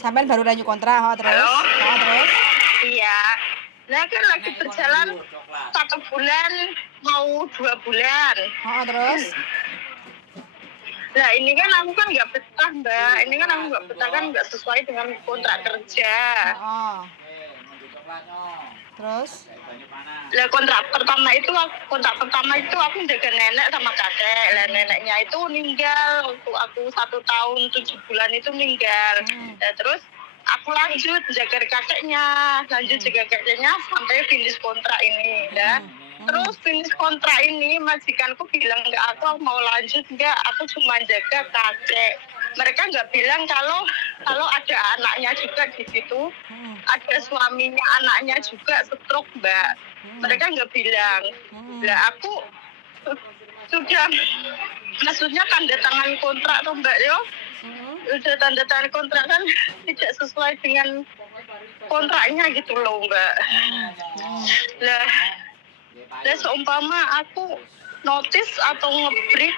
Sampean baru lanjut kontrak, terus? Halo? Terus? Iya. Nah kan lagi berjalan 1 bulan mau 2 bulan. Terus? Nah ini kan aku kan nggak betah Mbak. Ini kan aku nggak betah kan nggak sesuai dengan kontrak kerja. Terus? Lah kontrak pertama itu aku jaga nenek sama kakek. Lah neneknya itu meninggal waktu aku 1 tahun 7 bulan itu meninggal. Nah, terus aku lanjut jaga kakeknya, jaga kakeknya sampai finish kontrak ini. Terus finish kontrak ini majikanku bilang nggak aku mau lanjut nggak, aku cuma jaga kakek. Mereka nggak bilang kalau ada anaknya juga di situ, ada suaminya anaknya juga stroke Mbak. Mereka nggak bilang. Lah aku sudah maksudnya tanda tangan kontrak tuh Mbak yo. Udah tanda tangan kontrak kan tidak sesuai dengan kontraknya gitu loh Mbak. Lah seumpama aku notice atau ngebreak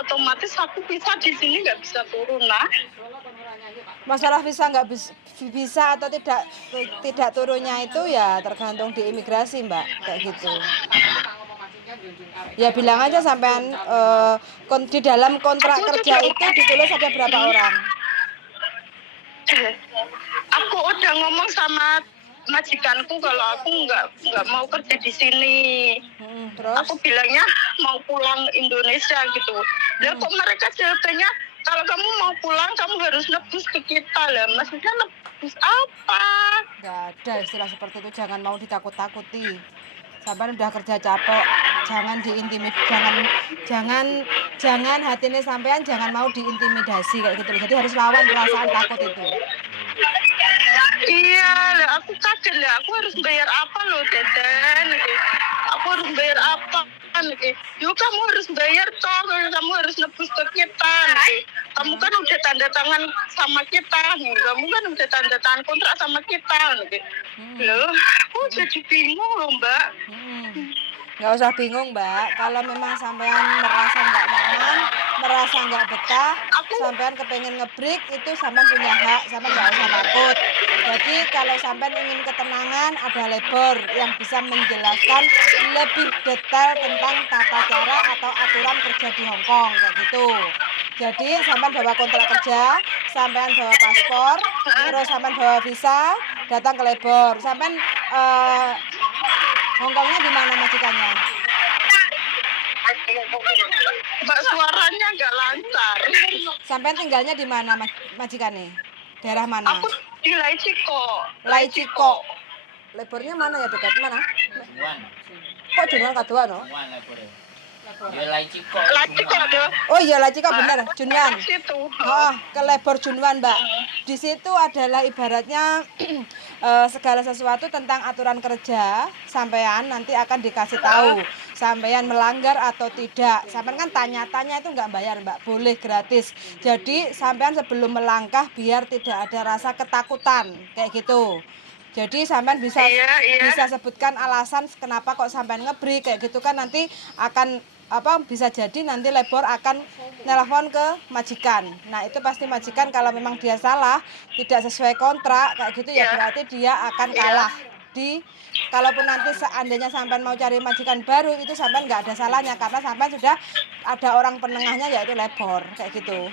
otomatis aku bisa di sini nggak bisa turun lah. Masalah visa nggak bisa atau tidak turunnya itu ya tergantung di imigrasi Mbak, kayak gitu. Ya bilang aja sampean di dalam kontrak kerja itu ditulis ada berapa orang. Aku udah ngomong sama majikanku kalau aku nggak mau kerja di sini. Terus? Aku bilangnya mau pulang Indonesia gitu. Lah kok mereka jawabannya kalau kamu mau pulang kamu harus nebus ke kita lah. Maksudnya nebus apa? Nggak ada istilah seperti itu, jangan mau ditakut-takuti. Sampai udah kerja capek, jangan jangan hatinya sampean jangan mau diintimidasi kayak gitu. Jadi harus lawan perasaan takut itu. Iya, aku kaget lah. Aku harus bayar apa loh, Deden? Aku harus bayar apa? Yuk kamu harus bayar toh, kamu harus nebus ke kita. Kamu kan udah tanda tangan sama kita, kamu kan udah tanda tangan kontrak sama kita. Loh, aku jadi bingung loh Mbak. Nggak usah bingung Mbak, kalau memang sampean merasa nggak nyaman, merasa nggak betah, sampean kepengen ngebreak itu sampean punya hak, sampean nggak usah takut. Jadi kalau sampean ingin ketenangan, ada labor yang bisa menjelaskan lebih detail tentang tata cara atau aturan kerja di Hong Kong kayak gitu. Jadi sampean bawa kontrak kerja, sampean bawa paspor, terus sampean bawa visa, datang ke labor, sampean Hongkongnya di mana majikannya? Mbak suaranya nggak lancar. Sampai tinggalnya di mana majikannya? Daerah mana? Aku di Laiciko. Laiciko. Lebornya mana ya dekat mana? Kok Junwan kedua no? Ya Laiciko. Oh iya Laiciko benar, Junwan. Ke Lebor Junwan Mbak. Di situ adalah ibaratnya segala sesuatu tentang aturan kerja sampean nanti akan dikasih tahu. Sampean melanggar atau tidak. Sampean kan tanya-tanya itu nggak bayar Mbak, boleh gratis. Jadi sampean sebelum melangkah biar tidak ada rasa ketakutan kayak gitu. Jadi sampean bisa sebutkan alasan kenapa kok sampean ngebreak kayak gitu kan nanti akan bisa jadi nanti labor akan nelpon ke majikan. Nah, itu pasti majikan kalau memang dia salah, tidak sesuai kontrak kayak gitu ya berarti dia akan kalah. Kalaupun nanti seandainya sampean mau cari majikan baru itu sampean nggak ada salahnya karena sampean sudah ada orang penengahnya yaitu labor kayak gitu.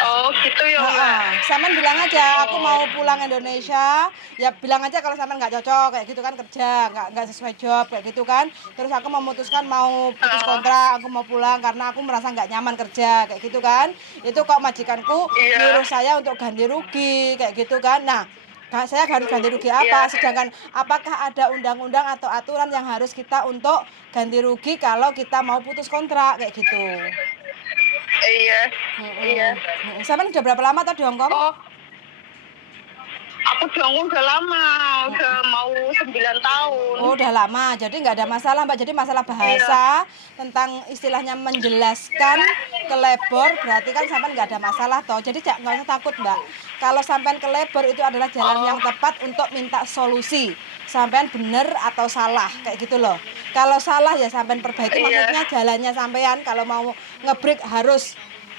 Oh gitu ya Mbak. Sampean bilang aja aku mau pulang Indonesia, ya bilang aja kalau sampean nggak cocok kayak gitu kan kerja, nggak sesuai job kayak gitu kan. Terus aku memutuskan mau putus kontrak, aku mau pulang karena aku merasa nggak nyaman kerja kayak gitu kan. Itu kok majikanku nyuruh saya untuk ganti rugi kayak gitu kan. Nah, saya harus ganti rugi apa? Sedangkan apakah ada undang-undang atau aturan yang harus kita untuk ganti rugi kalau kita mau putus kontrak kayak gitu? Iya. Sampean udah berapa lama di Hong Kong? Oh, aku di Hong Kong udah lama, udah mau 9 tahun. Oh, udah lama, jadi nggak ada masalah Mbak. Jadi masalah bahasa tentang istilahnya menjelaskan ke labor, berarti kan sampean nggak ada masalah toh. Jadi nggak usah takut Mbak. Kalau sampean ke labor itu adalah jalan yang tepat untuk minta solusi. Sampean bener atau salah kayak gitu loh. Kalau salah ya sampean perbaiki, maksudnya jalannya sampean kalau mau ngebreak harus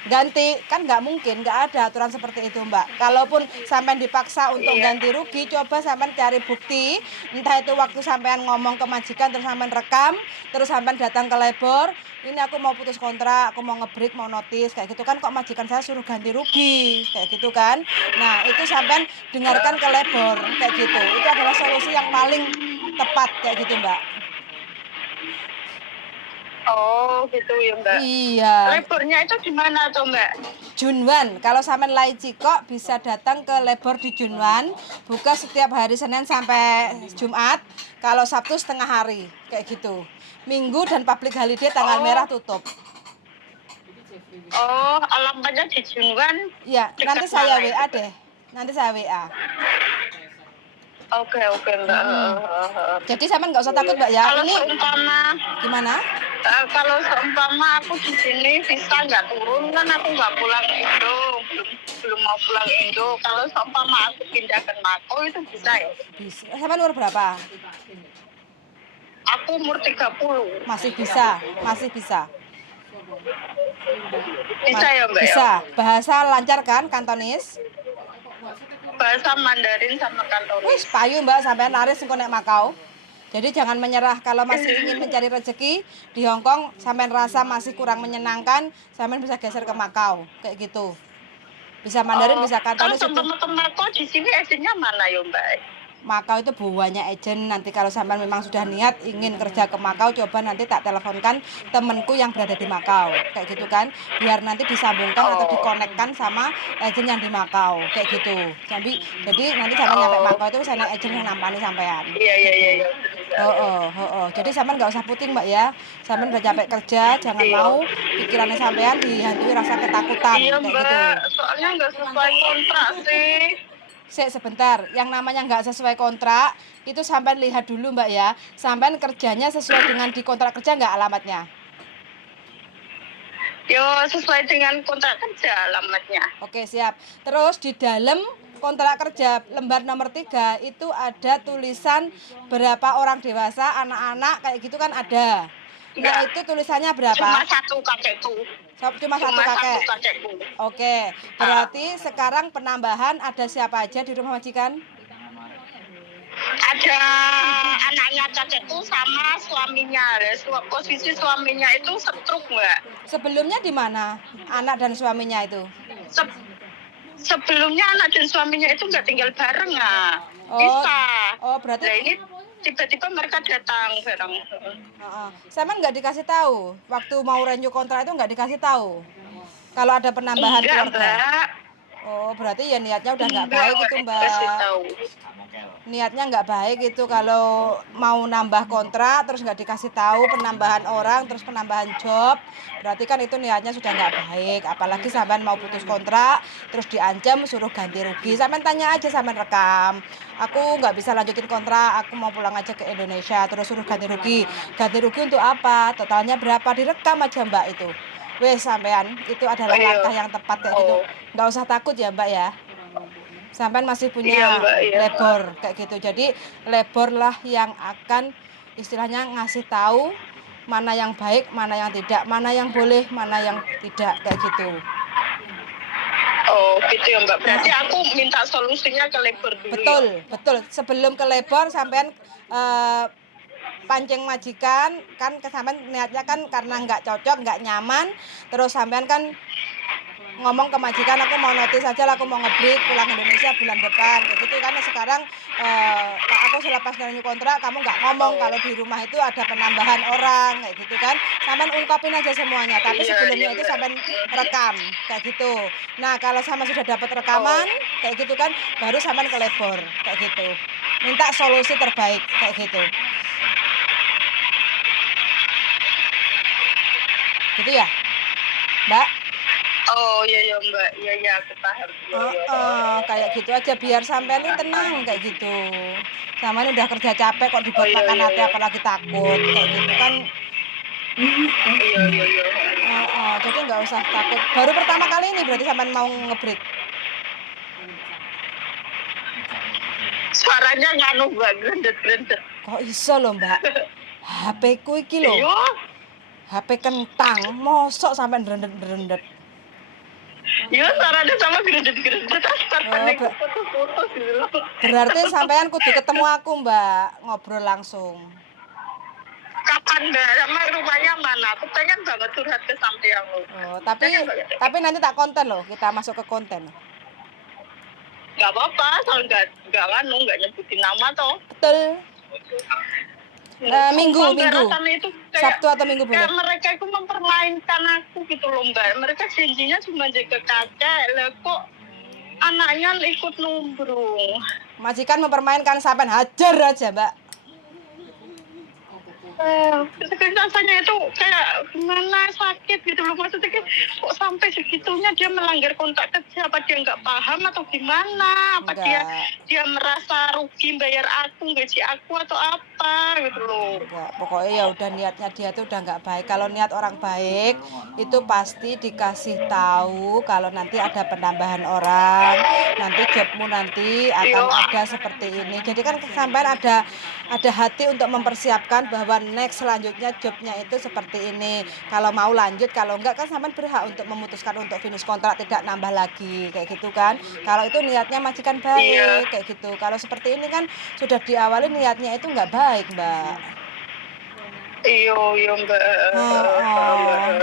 ganti, kan nggak mungkin, nggak ada aturan seperti itu Mbak. Kalaupun sampean dipaksa untuk ganti rugi, coba sampean cari bukti, entah itu waktu sampean ngomong ke majikan terus sampean rekam, terus sampean datang ke labor, ini aku mau putus kontrak, aku mau ngebreak, mau notis kayak gitu kan, kok majikan saya suruh ganti rugi kayak gitu kan. Nah itu sampean dengarkan ke labor kayak gitu, itu adalah solusi yang paling tepat kayak gitu Mbak. Oh gitu ya Mbak. Iya. Lebarnya itu di mana tuh Mbak? Junwan, kalau sampean Lai Cikok bisa datang ke labor di Junwan, buka setiap hari Senin sampai Jumat, kalau Sabtu setengah hari, kayak gitu. Minggu dan public holiday tanggal merah tutup. Oh, alamatnya di Junwan. Iya, nanti saya WA deh. Nanti saya WA. Oke Mbak. Jadi sampean nggak usah takut Mbak ya. Kalau Ini seumpama gimana? kalau seumpama aku di sini bisa nggak turun kan aku nggak pulang Indo, belum mau pulang Indo. Kalau seumpama aku pindah ke Mako itu bisa ya? Bisa. Sampean umur berapa? Aku umur 30. Masih bisa, masih bisa. Bisa ya Mbak? Bisa. Bahasa lancar kan, Kantonis? Bahasa Mandarin sama Kantonis. Wis payu Mbak sampean laris engko nek Makau. Jadi jangan menyerah kalau masih ingin mencari rezeki di Hong Kong, sampean rasa masih kurang menyenangkan, sampean bisa geser ke Makau kayak gitu. Bisa Mandarin, bisa Kantonis itu. Kalau teman-teman Mako di sini agennya mana ya Mbak? Makau itu banyak agent. Nanti kalau sampean memang sudah niat ingin kerja ke Makau, coba nanti tak teleponkan temenku yang berada di Makau kayak gitu kan, biar nanti disambungkan atau dikonekkan sama agent yang di Makau kayak gitu. Jadi nanti sampean nyampe Makau itu sana agent yang nampani sampean. Iya. Jadi sampean nggak usah puting Mbak ya. Sampean udah capek kerja, jangan mau pikirannya sampean dihantui rasa ketakutan Iya kayak Mbak, gitu. soalnya nggak sesuai kontrak sih. Sebentar, yang namanya nggak sesuai kontrak itu sampean lihat dulu Mbak ya, sampean kerjanya sesuai dengan di kontrak kerja nggak alamatnya? Yo sesuai dengan kontrak kerja alamatnya. Oke siap. Terus di dalam kontrak kerja lembar nomor 3 itu ada tulisan berapa orang dewasa, anak-anak kayak gitu kan ada. Nah itu tulisannya berapa? Cuma satu kakekku. Cuma satu kakek. Kakekku. Oke, berarti sekarang penambahan ada siapa aja di rumah majikan? Ada anaknya kakekku sama suaminya. Posisi suaminya itu stroke Mbak. Sebelumnya di mana anak dan suaminya itu? Sebelumnya anak dan suaminya itu nggak tinggal bareng Bisa. Berarti nah ini tiba-tiba mereka datang bareng. Sama nggak dikasih tahu waktu mau renew kontrak itu, nggak dikasih tahu kalau ada penambahan keluarga? Berarti ya niatnya udah nggak baik itu Mbak. Niatnya nggak baik itu kalau mau nambah kontrak terus nggak dikasih tahu penambahan orang terus penambahan job, berarti kan itu niatnya sudah nggak baik. Apalagi sampean mau putus kontrak terus diancam suruh ganti rugi, sampean tanya aja, sampean rekam, aku nggak bisa lanjutin kontrak, aku mau pulang aja ke Indonesia, terus suruh ganti rugi untuk apa, totalnya berapa, direkam aja Mbak itu. Wes sampean, itu adalah langkah yang tepat kayak gitu. Nggak usah takut ya Mbak ya. Sampean masih punya labor kayak gitu. Jadi labor lah yang akan istilahnya ngasih tahu mana yang baik, mana yang tidak, mana yang boleh, mana yang tidak kayak gitu. Oh gitu ya Mbak. Berarti aku minta solusinya ke labor dulu. Betul. Sebelum ke labor sampean pancing majikan kan, sampean niatnya kan karena nggak cocok, nggak nyaman, terus sampean kan ngomong ke majikan, aku mau notis aja lah, aku mau ngebreak pulang Indonesia bulan depan kayak gitu kan. Sekarang aku selepas renew kontrak kamu nggak ngomong kalau di rumah itu ada penambahan orang kayak gitu kan, sampean ungkapin aja semuanya, tapi sebelumnya itu sampean rekam kayak gitu. Nah kalau sama sudah dapat rekaman kayak gitu kan, baru sampean ke labor kayak gitu, minta solusi terbaik kayak gitu. Gitu ya Mbak? Oh iya Mbak, iya aku paham. Kayak gitu aja biar sampean ini tenang kayak gitu. Sampean udah kerja capek kok dibuat makan hati, apalagi takut kayak gitu kan. Iya. Jadi nggak usah takut. Baru pertama kali ini berarti sampean mau ngebreak. Suaranya nganu Mbak, grendet. Kok iso loh Mbak? HP ku iki loh. HP kentang, mosok sampean drendet-drendet. Ya sarana sama geredet-geredet Oh, panik foto-foto gitu loh. berarti sampean kudu ketemu aku, Mbak, ngobrol langsung. Kapan Mbak? Sama rumahnya mana? Aku pengen banget curhat ke sampean lo. Oh, Pengen banget. tapi nanti tak konten loh, kita masuk ke konten. Gak apa-apa, soal nggak nyebutin nama toh. Betul. Minggu. Rasanya itu kayak, Sabtu atau Minggu boleh? kayak mereka itu mempermainkan aku gitu loh Mbak. Mereka janjinya cuma jaga kakek, lah kok anaknya ikut numbrung. Majikan mempermainkan sampean, hajar aja, Mbak. Rasanya itu kayak gimana, sakit gitu loh, maksudnya kok sampai segitunya dia melanggar kontrak kerja, apa dia nggak paham atau gimana, apa dia merasa rugi bayar aku, gaji aku atau apa gitu loh. Enggak, pokoknya ya udah niatnya dia tuh udah nggak baik. Kalau niat orang baik itu pasti dikasih tahu kalau nanti ada penambahan orang, nanti jobmu nanti akan ada seperti ini. Jadi kan sampai ada hati untuk mempersiapkan bahwa next selanjutnya jobnya itu seperti ini. Kalau mau lanjut, kalau enggak kan sampean berhak untuk memutuskan untuk finish kontrak, tidak nambah lagi kayak gitu kan. Kalau itu niatnya majikan baik kayak gitu. Kalau seperti ini kan sudah diawali niatnya itu enggak baik, Mbak. Iya Mbak.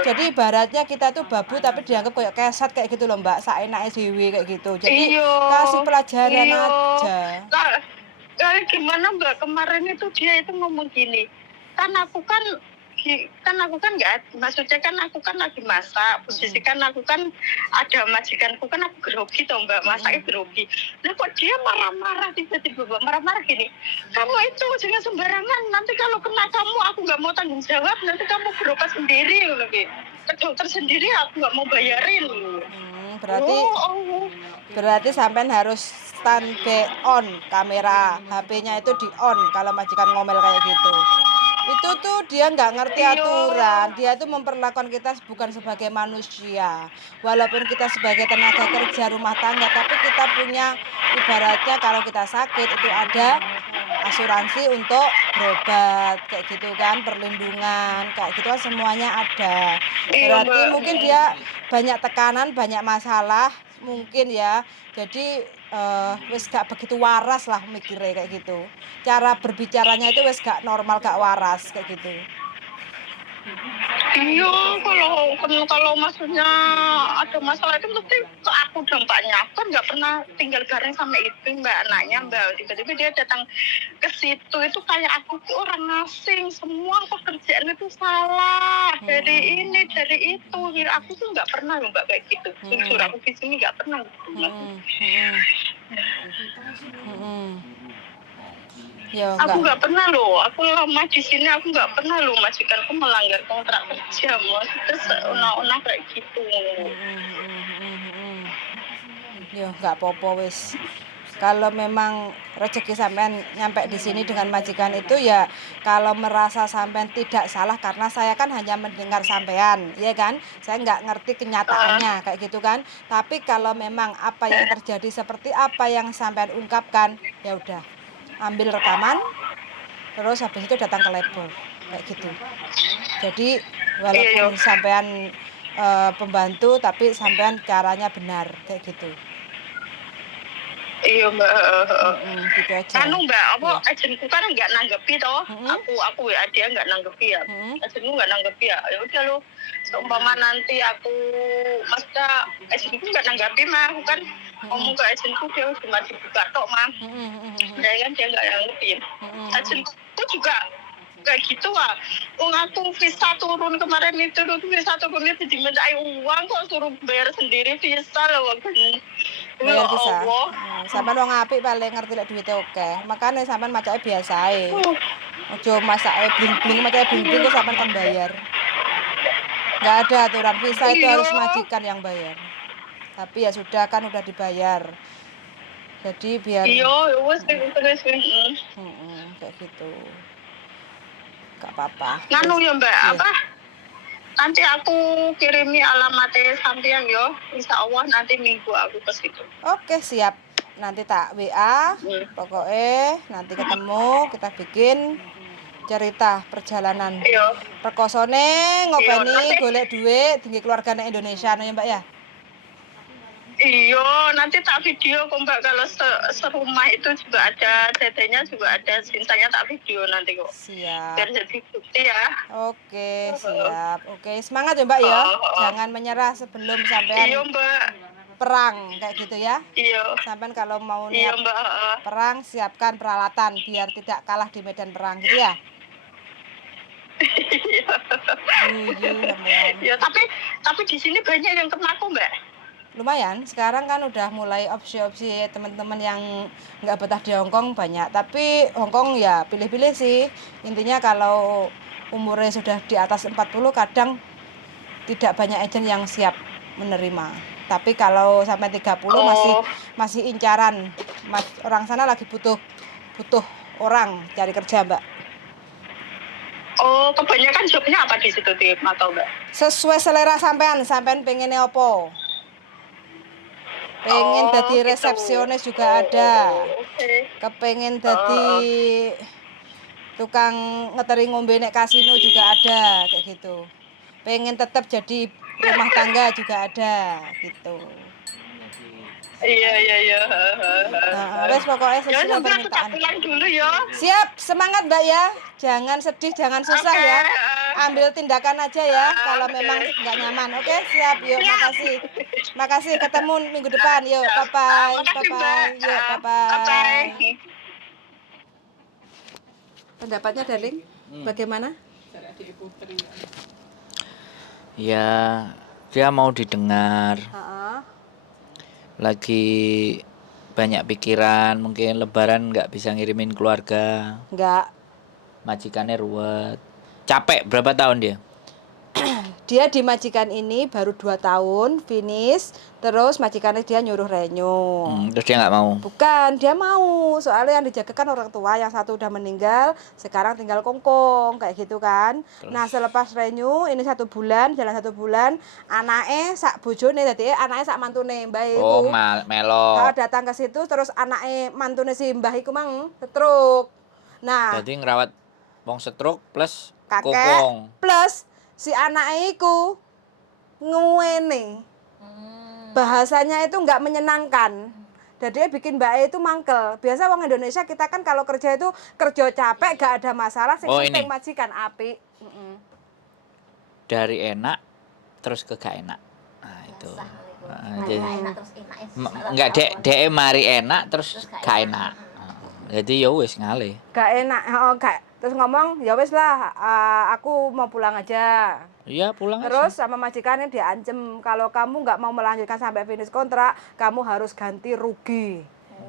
Jadi ibaratnya kita tuh babu tapi dianggap kayak keset kayak gitu loh Mbak, saenake dhewe kayak gitu. Jadi kasih pelajaran aja. Gimana Mbak, kemarin itu dia itu ngomong gini, kan aku kan nggak, maksudnya kan aku kan lagi masak, posisi kan aku kan ada majikanku kan aku grogi toh Mbak, masaknya grogi. Nah kok dia marah-marah, tiba-tiba marah-marah gini, kamu itu jangan sembarangan, nanti kalau kena kamu aku nggak mau tanggung jawab, nanti kamu berobat sendiri lebih ke dokter sendiri, aku nggak mau bayarin. Berarti sampean harus standby on kamera, HP-nya itu di on kalau majikan ngomel kayak gitu. Itu tuh dia nggak ngerti aturan, dia tuh memperlakukan kita bukan sebagai manusia. Walaupun kita sebagai tenaga kerja rumah tangga, tapi kita punya ibaratnya kalau kita sakit itu ada asuransi untuk berobat kayak gitu kan, perlindungan kayak gitu kan, semuanya ada. Berarti mungkin dia banyak tekanan, banyak masalah mungkin ya. Jadi wis gak begitu waras lah mikirnya kayak gitu. Cara berbicaranya itu wis gak normal, gak waras kayak gitu. Iya, kalau maksudnya ada masalah itu mesti ke aku dampaknya. Aku kan nggak pernah tinggal bareng sama itu Mbak, anaknya Mbak. Tiba-tiba dia datang ke situ itu kayak aku tuh orang asing. Semua pekerjaan itu salah. Dari ini, dari itu. Aku tuh nggak pernah loh Mbak kayak gitu. Jujur aku di sini nggak pernah. Ya, aku nggak pernah loh, aku lama di sini aku nggak pernah loh majikanku melanggar kontrak kerja, terus ona-ona kayak gitu. Ya nggak apa-apa wis. Kalau memang rezeki sampean nyampe di sini dengan majikan itu ya, kalau merasa sampean tidak salah karena saya kan hanya mendengar sampean, ya kan? Saya nggak ngerti kenyataannya kayak gitu kan. Tapi kalau memang apa yang terjadi seperti apa yang sampean ungkapkan, ya udah. Ambil rekaman, terus habis itu datang ke labor kayak gitu. Jadi walaupun sampean pembantu tapi sampean caranya benar kayak gitu. Iya Mbak. Gitu aja. Mbak, agenku kan nggak nanggepi toh. Aku ya dia nggak nanggepi ya. Agenku nggak nanggepi ya. Ya udah lo, seumpama nanti aku maksudnya agenku nggak nanggepi mah, aku kan ngomong ke agenku dia cuma dibuka tok mah. Dan kan dia nggak nanggepin. Agenku juga kayak gitu lah. Aku visa turun kemarin itu, visa turunnya dimintai uang kok suruh bayar sendiri visa loh. Bayar visa. Sampean wong apik paling ngerti lek duwite oke. Makane sampean macake biasa ae. Aja masake bling-bling, macake bling-bling kok sampean kon bayar. Enggak ada aturan visa itu harus majikan yang bayar. Tapi ya sudah kan udah dibayar. Jadi biar wes terus. Kayak gitu. Gak apa-apa. Nganu ya Mbak, apa? Nanti aku kirimi alamatnya sampean yo. Insyaallah nanti minggu aku ke situ. Oke, siap. Nanti tak WA. Pokoknya nanti ketemu, kita bikin cerita perjalanan. Rekosone ngopeni golek duit tinggi keluargane Indonesia ya Mbak ya. Iya, nanti tak video kok Mbak, kalau serumah itu juga ada dedenya, juga ada sintanya, tak video nanti kok. Siap. Biar jadi bukti ya. Oke, siap. Oke, semangat ya Mbak ya. Jangan menyerah sebelum sampean Iya Mbak, perang kayak gitu ya. iya. Sampean kalau mau Iya niat Mbak. perang, siapkan peralatan biar tidak kalah di medan perang gitu ya. Guyu sampean. Ya tapi di sini banyak yang kena kok Mbak. Lumayan, sekarang kan udah mulai opsi-opsi teman-teman yang nggak betah di Hongkong banyak. Tapi Hongkong ya pilih-pilih sih. Intinya kalau umurnya sudah di atas 40 kadang tidak banyak agent yang siap menerima. Tapi kalau sampai 30 masih incaran. Orang sana lagi butuh orang cari kerja, Mbak. Oh, kebanyakan jobnya apa di situ di Makau Mbak? Sesuai selera sampean pengennya opo? Pengen jadi gitu. resepsionis juga ada. Oke. Kepengen jadi tukang ngeteri ngombe nek kasino juga ada kayak gitu. Pengen tetap jadi rumah tangga juga ada gitu. Iya. Wes pokoknya Ya sesuai udah Mbak, tak permintaan. pulang dulu ya. Siap, semangat Mbak ya. Jangan sedih, jangan susah Oke. ya. Ambil tindakan aja ya kalau memang nggak nyaman. Oke, siap. Yuk, makasih. Makasih, ketemu minggu depan. Yuk, bye-bye. Makasih Mbak. Bye-bye. Yuk, bye-bye. Bye-bye. Pendapatnya, Darling? Bagaimana? Ya, dia mau didengar. Heeh. Lagi banyak pikiran, mungkin lebaran nggak bisa ngirimin keluarga. Enggak. Majikannya ruwet. Capek berapa tahun dia? Dia di majikan ini baru 2 tahun, finish. Terus majikannya dia nyuruh renyo. Terus dia nggak mau. Bukan, dia mau. Soalnya yang dijaga kan orang tua, yang satu udah meninggal, sekarang tinggal kongkong, kayak gitu kan. Terus? Nah, selepas renyu, ini 1 bulan, jalan 1 bulan, anaknya sak bojone, jadi anaknya sak mantune, mbah iku. Oh, melo. Datang ke situ, terus anaknya mantune si mbah iku mang, stroke. Nah, Jadi ngerawat wong stroke plus kakek kokong. plus si anaknya iku nguene. Bahasanya itu nggak menyenangkan. Jadi dia bikin Mbak E itu mangkel. Biasa orang Indonesia kita kan kalau kerja itu kerja capek gak ada masalah, sing penting Ini. majikan apik. Dari enak terus ke gak enak. Nah, itu. Jadi enggak dek mari enak terus gak enak. Jadi ya wis ngalih. Gak enak, gak. Terus ngomong, ya wis lah, aku mau pulang aja. Iya, pulang Terus aja. sama majikannya diancem, kalau kamu nggak mau melanjutkan sampai finish kontrak, kamu harus ganti rugi.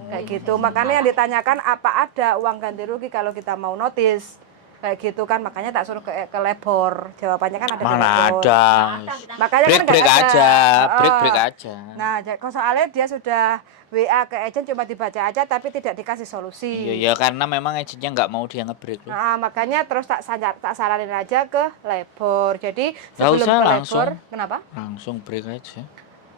Kayak gitu. Makanya yang ditanyakan apa ada uang ganti rugi kalau kita mau notice. Kayak gitu kan, makanya tak suruh ke labor. Jawabannya kan ada di Mana labor. ada. Makanya kan Break nggak ada. aja, Heeh. break aja. Nah, soalnya dia sudah WA ke agent cuma dibaca aja tapi tidak dikasih solusi. Iya, karena memang agennya nggak mau dia nge-break loh. Nah, makanya terus tak saranin aja ke labor. Jadi Nggak sebelum usah ke langsung. labor, kenapa? Langsung break aja.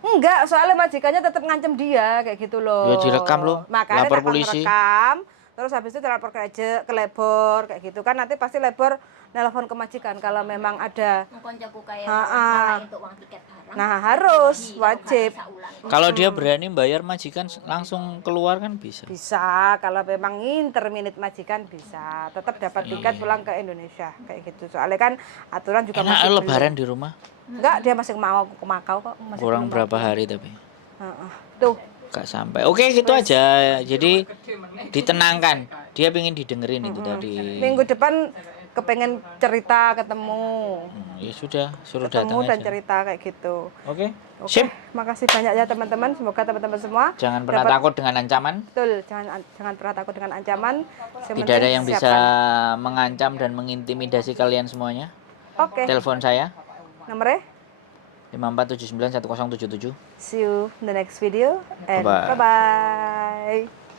Enggak, soalnya majikannya tetap ngancem dia kayak gitu loh. Ya direkam loh, Makanya lapor tak polisi. rekam, terus habis itu lapor ke labor kayak gitu kan, nanti pasti labor nelpon ke majikan kalau memang ada. Untuk uang tiket barang. Nah, harus wajib. Kalau dia berani bayar majikan langsung keluar kan bisa. Bisa, kalau memang interminute majikan bisa. Tetap dapat tiket pulang ke Indonesia kayak gitu. Soalnya kan aturan juga Enak masih belum. lebaran di rumah. Enggak, dia masih mau ke Makau kok. Masih Kurang belum berapa mau. hari tapi. Heeh. Tuh. Gak sampai. Oke, gitu aja. Jadi ditenangkan. Dia pengen didengerin itu tadi. Minggu depan kepengen cerita ketemu. Ya sudah, suruh Ketemu datang dan aja. cerita kayak gitu. Oke. Oke, Sip. makasih banyak ya teman-teman. Semoga teman-teman semua Jangan pernah dapat- takut dengan ancaman. Betul, jangan pernah takut dengan ancaman. Yang Tidak penting ada yang bisa siapkan. mengancam dan mengintimidasi kalian semuanya. Oke. Telepon saya Nomornya 54791077. see you in the next video and Bye-bye. bye-bye.